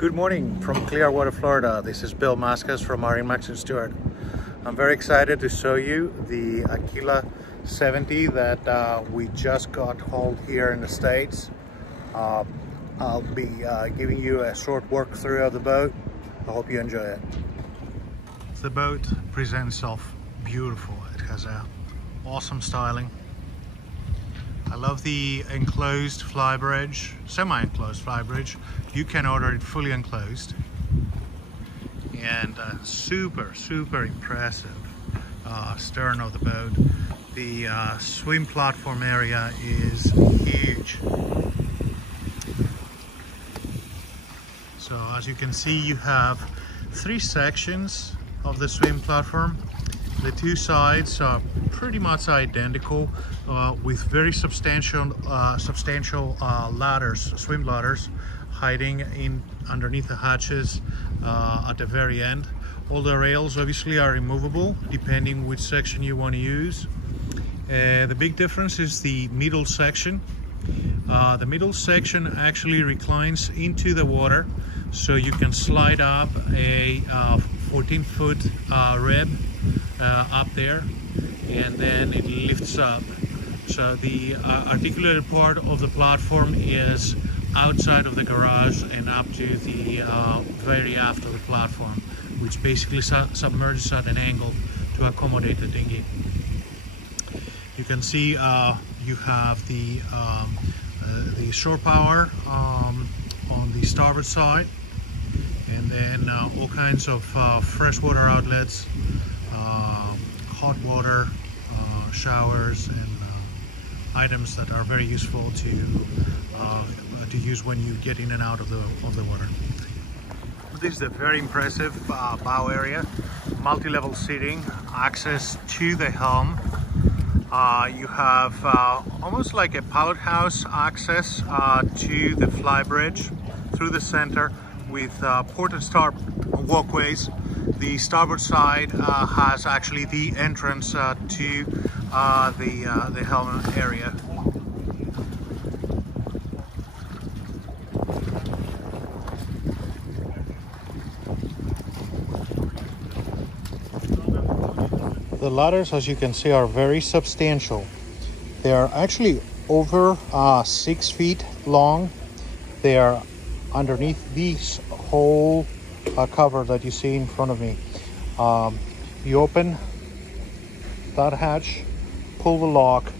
Good morning from Clearwater, Florida. This is Bill Mascas from Marine Max & Stewart. I'm very excited to show you the Aquila 70 that we just got hauled here in the States. I'll be giving you a short walkthrough of the boat. I hope you enjoy it. The boat presents itself beautiful. It has a awesome styling. I love the enclosed flybridge, semi-enclosed flybridge. You can order it fully enclosed. And super impressive stern of the boat. The swim platform area is huge. So as you can see, you have 3 sections of the swim platform. The 2 sides are pretty much identical with very substantial ladders, swim ladders, hiding in underneath the hatches at the very end. All the rails obviously are removable depending which section you want to use. The big difference is the middle section. The middle section actually reclines into the water, so you can slide up a 14-foot rib up there, and then it lifts up. So the articulated part of the platform is outside of the garage and up to the very aft of the platform, which basically submerges at an angle to accommodate the dinghy. You can see you have the shore power on the starboard side, and then all kinds of freshwater outlets, hot water showers, and items that are very useful to use when you get in and out of the water. This is a very impressive bow area, multi-level seating, access to the helm. You have almost like a pilot house access to the flybridge through the center with port and starboard walkways. The starboard side has actually the entrance to the helm area. The ladders, as you can see, are very substantial. They are actually over 6 feet long. They are underneath this whole cover that you see in front of me. You open that hatch, pull the lock,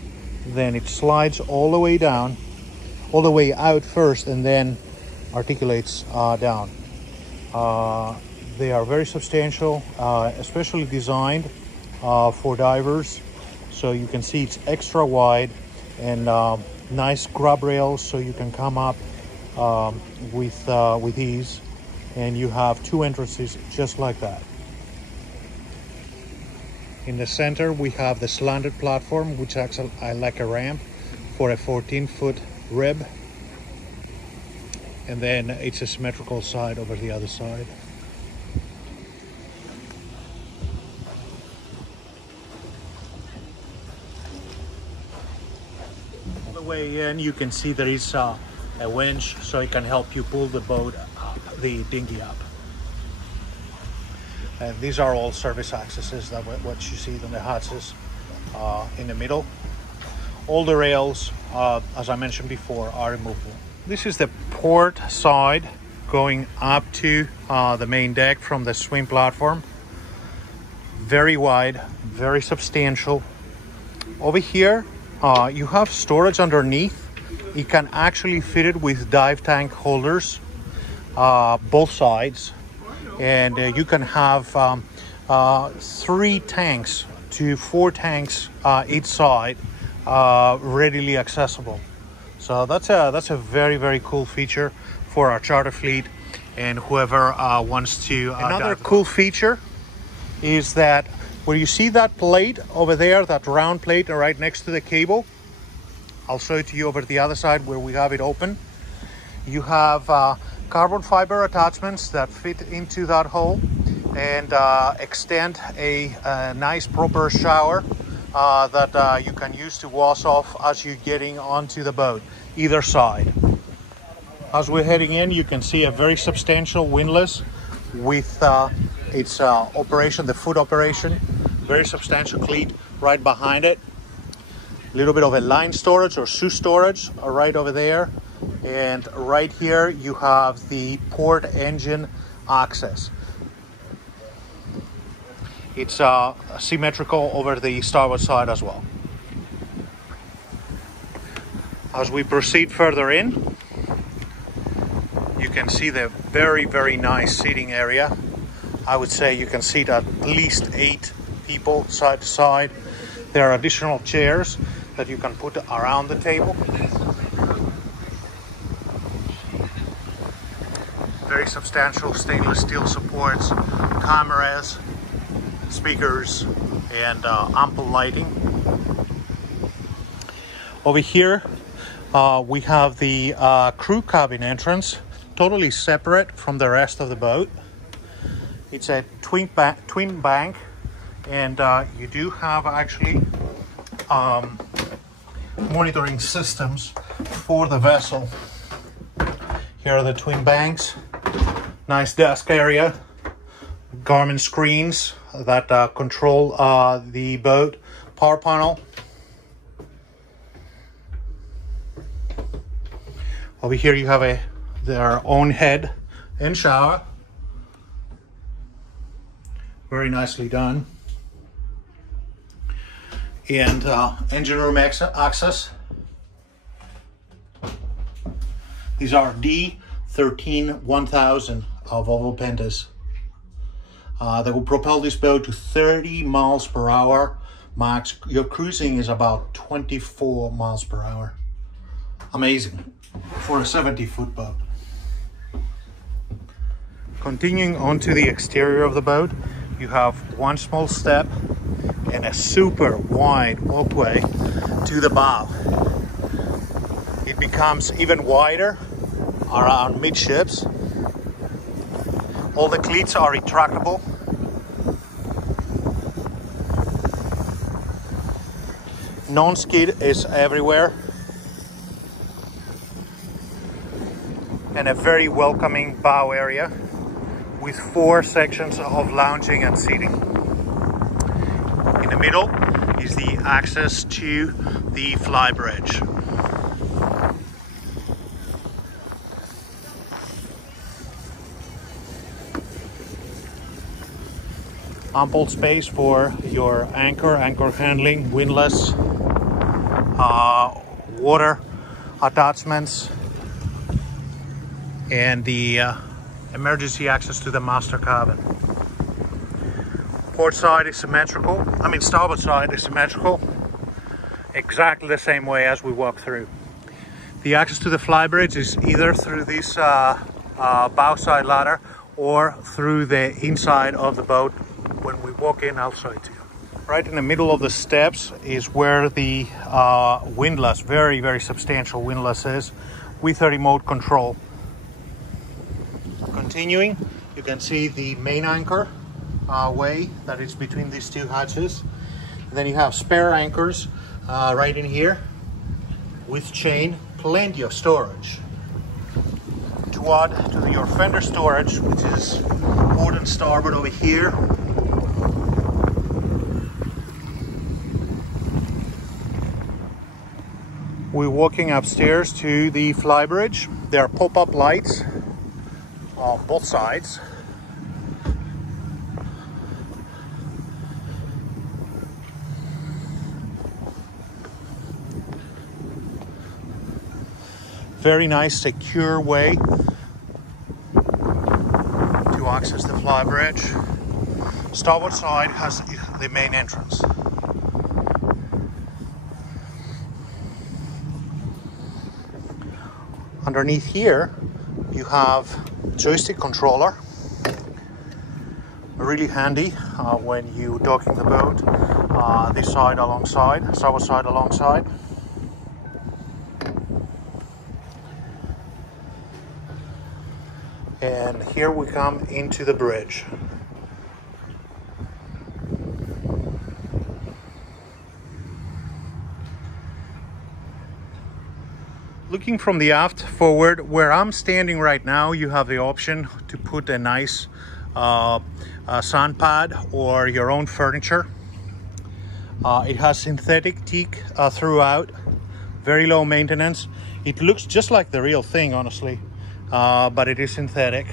then it slides all the way down, all the way out first, and then articulates down. They are very substantial, especially designed for divers. So you can see it's extra wide, and nice grab rails so you can come up with ease. And you have 2 entrances just like that. In the center we have the slanted platform, which acts like a ramp for a 14-foot rib, and then it's a symmetrical side over the other side. On the way in, you can see there is a winch, so it can help you pull the boat up, the dinghy up. And these are all service accesses, that what you see on the hatches in the middle. All the rails, as I mentioned before, are removable. This is the port side going up to the main deck from the swim platform. Very wide, very substantial. Over here, you have storage underneath. You can actually fit it with dive tank holders, both sides, and you can have 3 tanks to 4 tanks each side, readily accessible. So that's a very cool feature for our charter fleet and whoever wants to. Another cool feature is that where you see that plate over there, that round plate right next to the cable, I'll show it to you over the other side where we have it open. You have carbon fiber attachments that fit into that hole and extend a nice proper shower that you can use to wash off as you're getting onto the boat, either side. As we're heading in, you can see a very substantial windlass with its operation, the foot operation. Very substantial cleat right behind it. A little bit of a line storage or shoe storage right over there. And right here you have the port engine access. It's symmetrical over the starboard side as well. As we proceed further in, you can see the very, very nice seating area. I would say you can seat at least 8 people side to side. There are additional chairs that you can put around the table. Very substantial stainless steel supports, cameras, speakers, and ample lighting. Over here we have the crew cabin entrance, totally separate from the rest of the boat. It's a twin bank, and you do have actually monitoring systems for the vessel. Here are the twin banks, nice desk area, Garmin screens that control the boat, power panel. Over here you have their own head and shower. Very nicely done. And engine room access. These are D13-1000 of Volvo Pentas. They will propel this boat to 30 miles per hour max. Your cruising is about 24 miles per hour. Amazing for a 70-foot boat. Continuing onto the exterior of the boat, you have one small step and a super wide walkway to the bow. It becomes even wider around midships. All the cleats are retractable. Non-skid is everywhere. And a very welcoming bow area with 4 sections of lounging and seating. In the middle is the access to the flybridge. Ample space for your anchor handling, windlass, water attachments, and the emergency access to the master cabin. Port side is symmetrical. Starboard side is symmetrical. Exactly the same way as we walk through. The access to the flybridge is either through this bow side ladder or through the inside of the boat. When we walk in, I'll show it to you. Right in the middle of the steps is where the windlass, very, very substantial windlass is, with a remote control. Continuing, you can see the main anchor way that is between these 2 hatches. And then you have spare anchors right in here with chain, plenty of storage. To add to your fender storage, which is port and starboard over here, we're walking upstairs to the flybridge. There are pop-up lights on both sides. Very nice, secure way to access the flybridge. Starboard side has the main entrance. Underneath here, you have joystick controller. Really handy when you docking the boat, this side alongside, starboard side alongside. And here we come into the bridge. Looking Looking from the aft forward, where I'm standing right now, you have the option to put a nice sun pad or your own furniture. It has synthetic teak throughout, very low maintenance. It looks just like the real thing, honestly, but it is synthetic.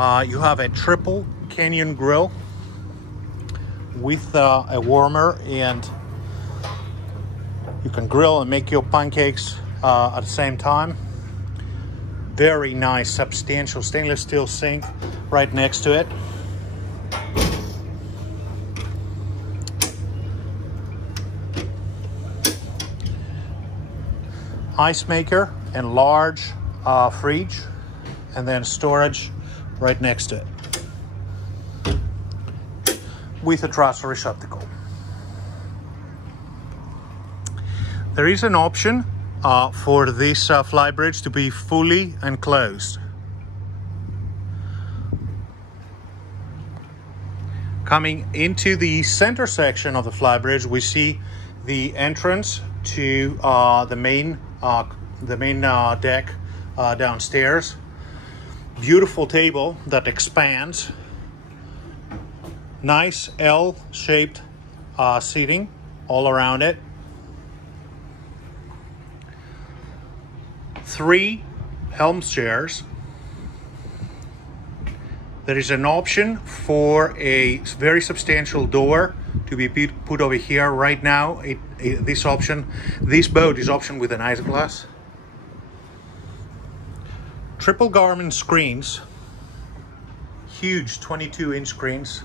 You have a triple canyon grill with a warmer, and you can grill and make your pancakes at the same time. Very nice, substantial stainless steel sink right next to it. Ice maker and large fridge, and then storage right next to it with a trouser receptacle. There is an option for this flybridge to be fully enclosed. Coming into the center section of the flybridge, we see the entrance to the main deck downstairs. Beautiful table that expands. Nice L-shaped seating all around it. 3 helm chairs. There is an option for a very substantial door to be put over here. Right now, this boat is optioned with an ice glass. Triple Garmin screens, huge 22-inch screens.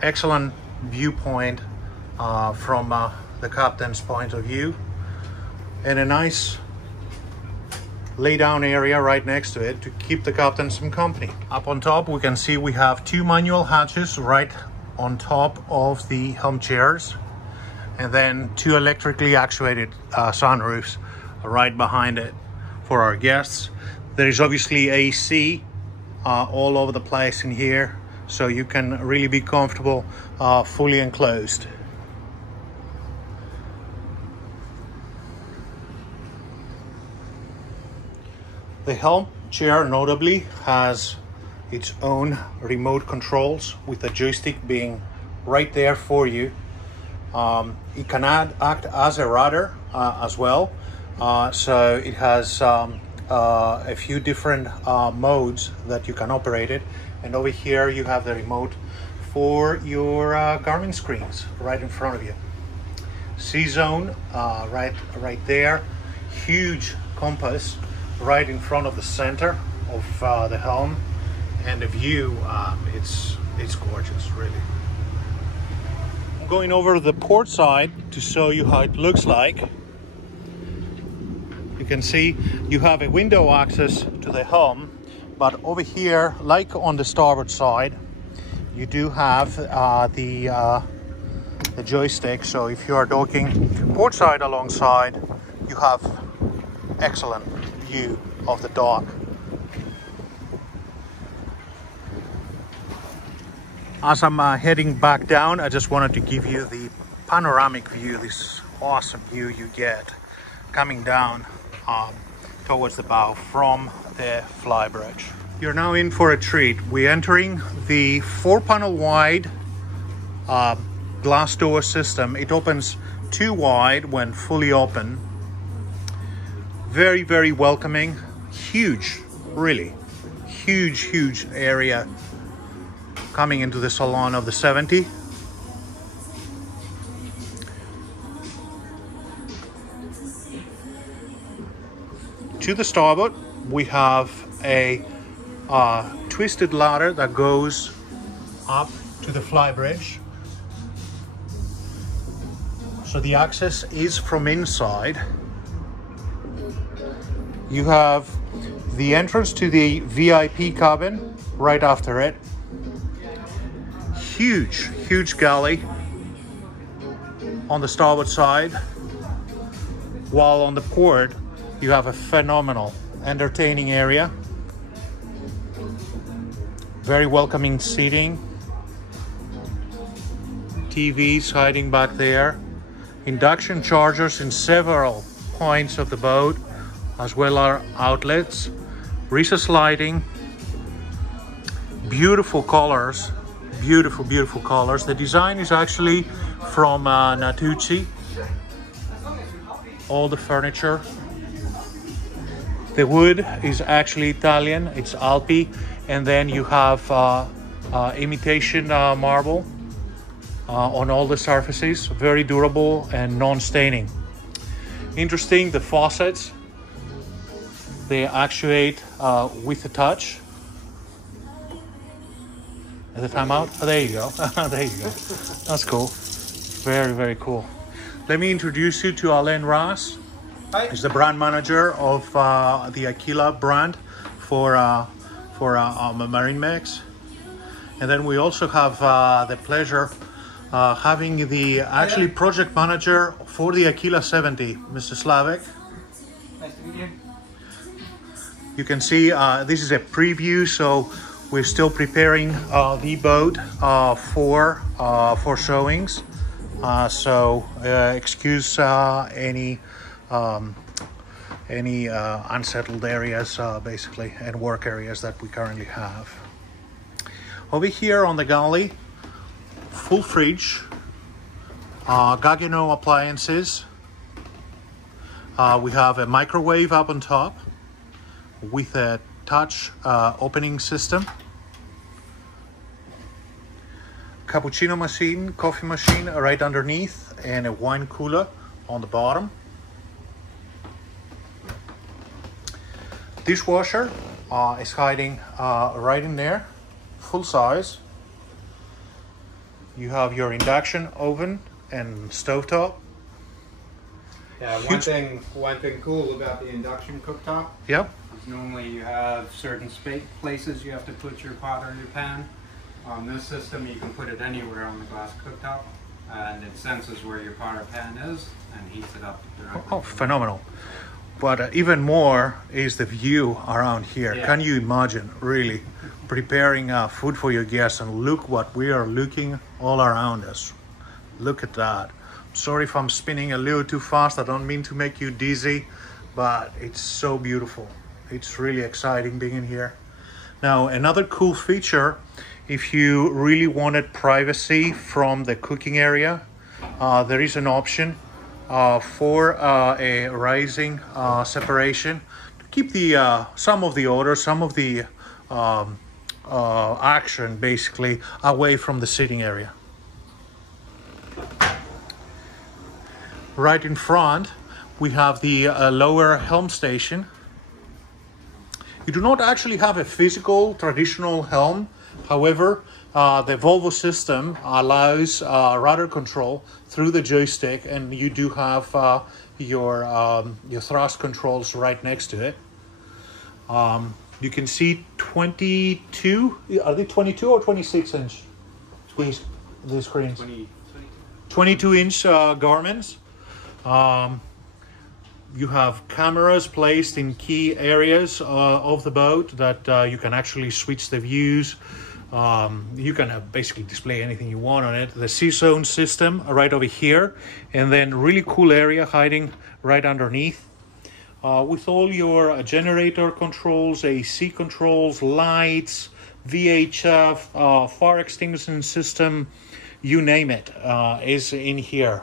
Excellent viewpoint from the captain's point of view, and a nice lay down area right next to it to keep the captain some company. Up on top, we can see we have 2 manual hatches right on top of the helm chairs, and then 2 electrically actuated sunroofs right behind it for our guests. There is obviously AC all over the place in here, so you can really be comfortable fully enclosed. The helm chair notably has its own remote controls, with the joystick being right there for you. It can act as a rudder as well, so it has a few different modes that you can operate it. And over here you have the remote for your Garmin screens right in front of you. C-zone right there. Huge compass right in front of the center of the helm, and the view, it's gorgeous, really. I'm going over the port side to show you how it looks like. You can see you have a window access to the helm, but over here, like on the starboard side, you do have the joystick. So if you are docking port side alongside, you have excellent view of the dock. As I'm heading back down, I just wanted to give you the panoramic view, this awesome view you get coming down towards the bow from the flybridge. You're now in for a treat. We're entering the 4-panel wide glass door system. It opens 2 wide when fully open. Very, very welcoming. Huge, really huge area coming into the salon of the 70. To the starboard, we have a twisted ladder that goes up to the flybridge. So the access is from inside. You have the entrance to the VIP cabin right after it. Huge galley on the starboard side, while on the port you have a phenomenal entertaining area. Very welcoming seating, TVs hiding back there, induction chargers in several points of the boat, as well as outlets, recessed lighting, beautiful colors, beautiful colors. The design is actually from Natuzzi. All the furniture. The wood is actually Italian, it's Alpi, and then you have imitation marble on all the surfaces, very durable and non-staining. Interesting, the faucets, they actuate with a touch. At the timeout? Oh, there you go. There you go. That's cool. Very cool. Let me introduce you to Alain Ras. Hi. He's the brand manager of the Aquila brand for Marine Mix. And then we also have the pleasure having the actually project manager for the Aquila 70, Mr. Slavik. Nice to meet you. You can see this is a preview, so we're still preparing the boat for showings. So excuse any unsettled areas basically, and work areas that we currently have. Over here on the galley, full fridge, Gaggenau appliances. We have a microwave up on top with a touch opening system. Cappuccino machine, coffee machine right underneath, and a wine cooler on the bottom. Dishwasher is hiding right in there, full size. You have your induction oven and stovetop. Yeah, one thing cool about the induction cooktop. Yep. Is normally you have certain places you have to put your pot or your pan. On this system, you can put it anywhere on the glass cooktop, and it senses where your pot or pan is and heats it up directly. Oh, phenomenal. But even more is the view around here. Yeah. Can you imagine really preparing food for your guests, and look what we are looking all around us. Look at that. Sorry if I'm spinning a little too fast. I don't mean to make you dizzy, but it's so beautiful. It's really exciting being in here. Now, another cool feature, if you really wanted privacy from the cooking area, there is an option for a rising separation to keep the some of the odor, some of the action basically away from the sitting area. Right in front, we have the lower helm station. You do not actually have a physical traditional helm. However, the Volvo system allows rudder control through the joystick, and you do have your thrust controls right next to it. You can see 22, are they 22 or 26 inch screens? The screens. 22 inch garments. You have cameras placed in key areas of the boat that you can actually switch the views. You can basically display anything you want on it. The C-zone system right over here, and then really cool area hiding right underneath. With all your generator controls, AC controls, lights, VHF, fire extinguishing system, you name it, is in here.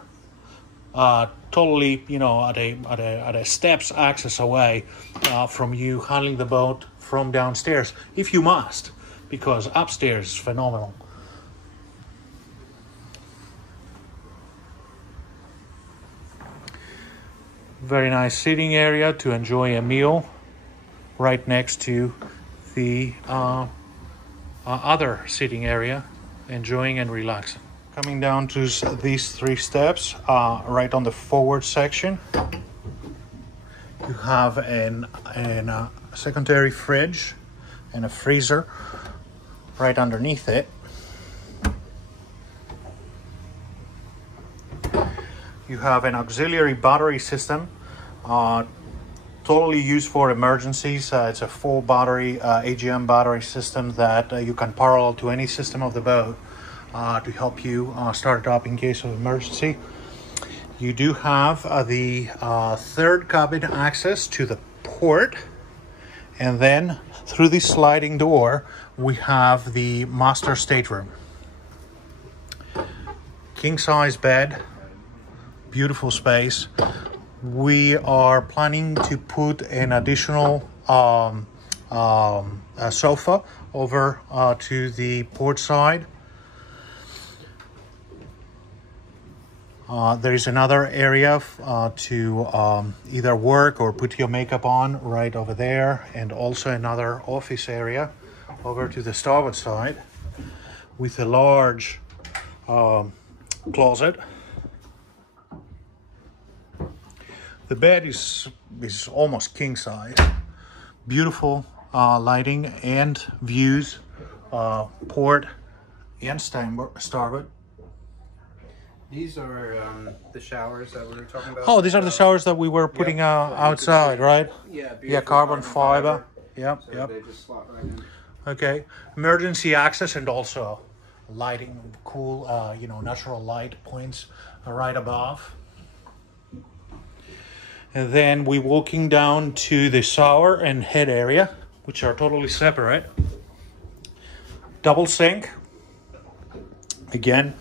Totally, you know, at a steps access away from you handling the boat from downstairs, if you must, because upstairs is phenomenal. Very nice sitting area to enjoy a meal right next to the other sitting area, enjoying and relaxing. Coming down to these 3 steps, right on the forward section, you have a secondary fridge and a freezer right underneath it. You have an auxiliary battery system, totally used for emergencies. It's a full battery AGM battery system that you can parallel to any system of the boat to help you start it up in case of emergency. You do have the third cabin access to the port, and then through the sliding door we have the master stateroom. King size bed, beautiful space. We are planning to put an additional sofa over to the port side. There is another area to either work or put your makeup on right over there, and also another office area over to the starboard side with a large closet. The bed is almost king size. Beautiful lighting and views, port and starboard. These are the showers that we were talking about. Oh, these are the showers that we were putting outside, right? Yeah, carbon fiber. Yep, So yep. they just slot right in. Okay, emergency access and also lighting, cool, natural light points right above. And then we're walking down to the shower and head area, which are totally separate. Double sink. Again,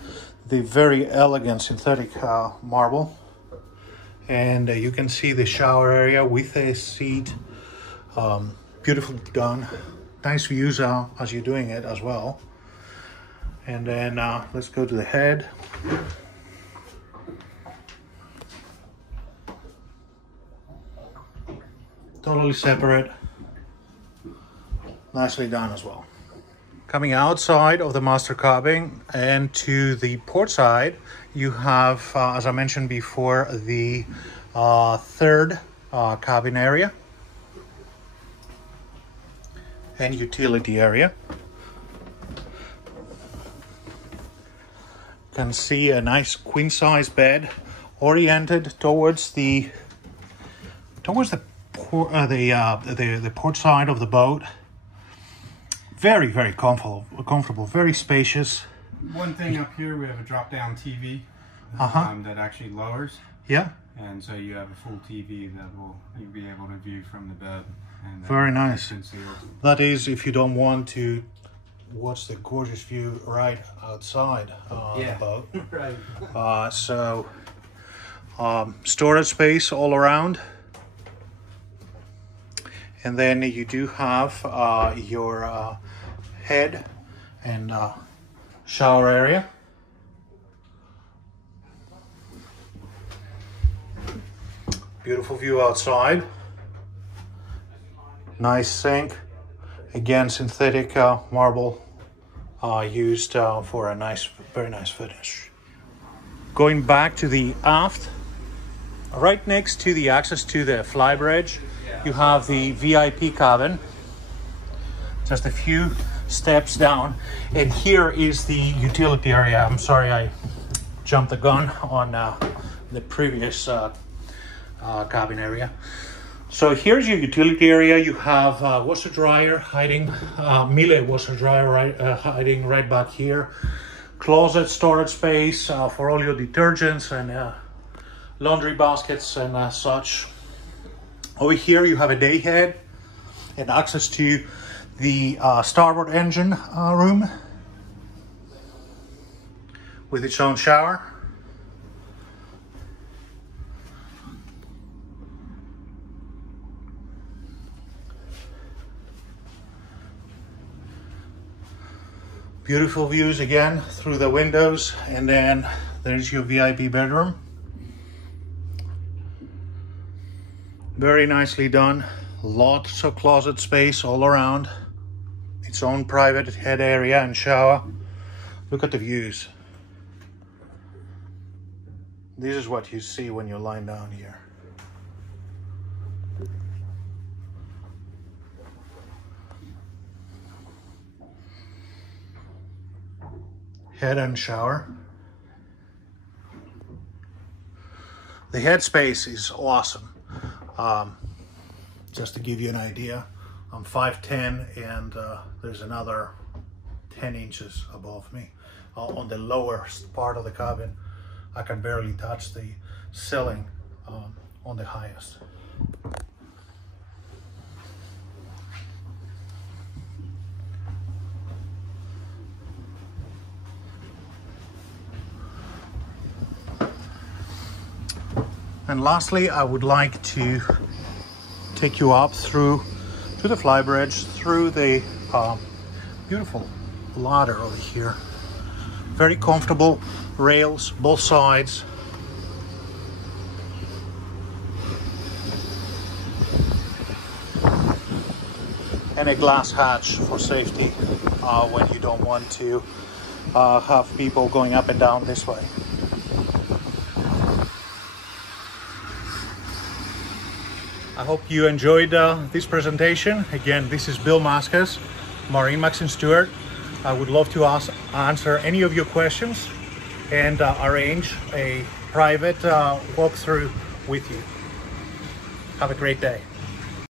the very elegant synthetic marble. And you can see the shower area with a seat. Beautifully done. Nice views as you're doing it as well. And then let's go to the head. Totally separate. Nicely done as well. Coming outside of the master cabin and to the port side, you have, as I mentioned before, the third cabin area and utility area. You can see a nice queen size bed oriented towards the port side of the boat. Very, very comfortable, very spacious. One thing up here, we have a drop-down TV that actually lowers. Yeah. And so you have a full TV that you'll be able to view from the bed. And very nice. concealed. That is, if you don't want to watch the gorgeous view right outside the boat. Right. So storage space all around. And then you do have your head and shower area. Beautiful view outside. Nice sink. Again, synthetic marble used for a very nice finish. Going back to the aft, right next to the access to the flybridge, you have the VIP cabin, just a few steps down, and here is the utility area. I'm sorry I jumped the gun on the previous cabin area. So here's your utility area. You have washer dryer hiding, Miele washer dryer hiding right back here. Closet storage space for all your detergents and laundry baskets and such. Over here you have a day head and access to the starboard engine room with its own shower. Beautiful views again through the windows, and then there's your VIP bedroom. Very nicely done. Lots of closet space all around. Its own private head area and shower. Look at the views. This is what you see when you're lying down here. Head and shower. The head space is awesome. Just to give you an idea, I'm 5'10", and there's another 10 inches above me on the lower part of the cabin. I can barely touch the ceiling on the highest. And lastly, I would like to take you up through to the flybridge, through the beautiful ladder over here. Very comfortable rails, both sides. And a glass hatch for safety when you don't want to have people going up and down this way. I hope you enjoyed this presentation. Again, this is Bill Maskas, Marine Max and Stewart. I would love to answer any of your questions and arrange a private walkthrough with you. Have a great day.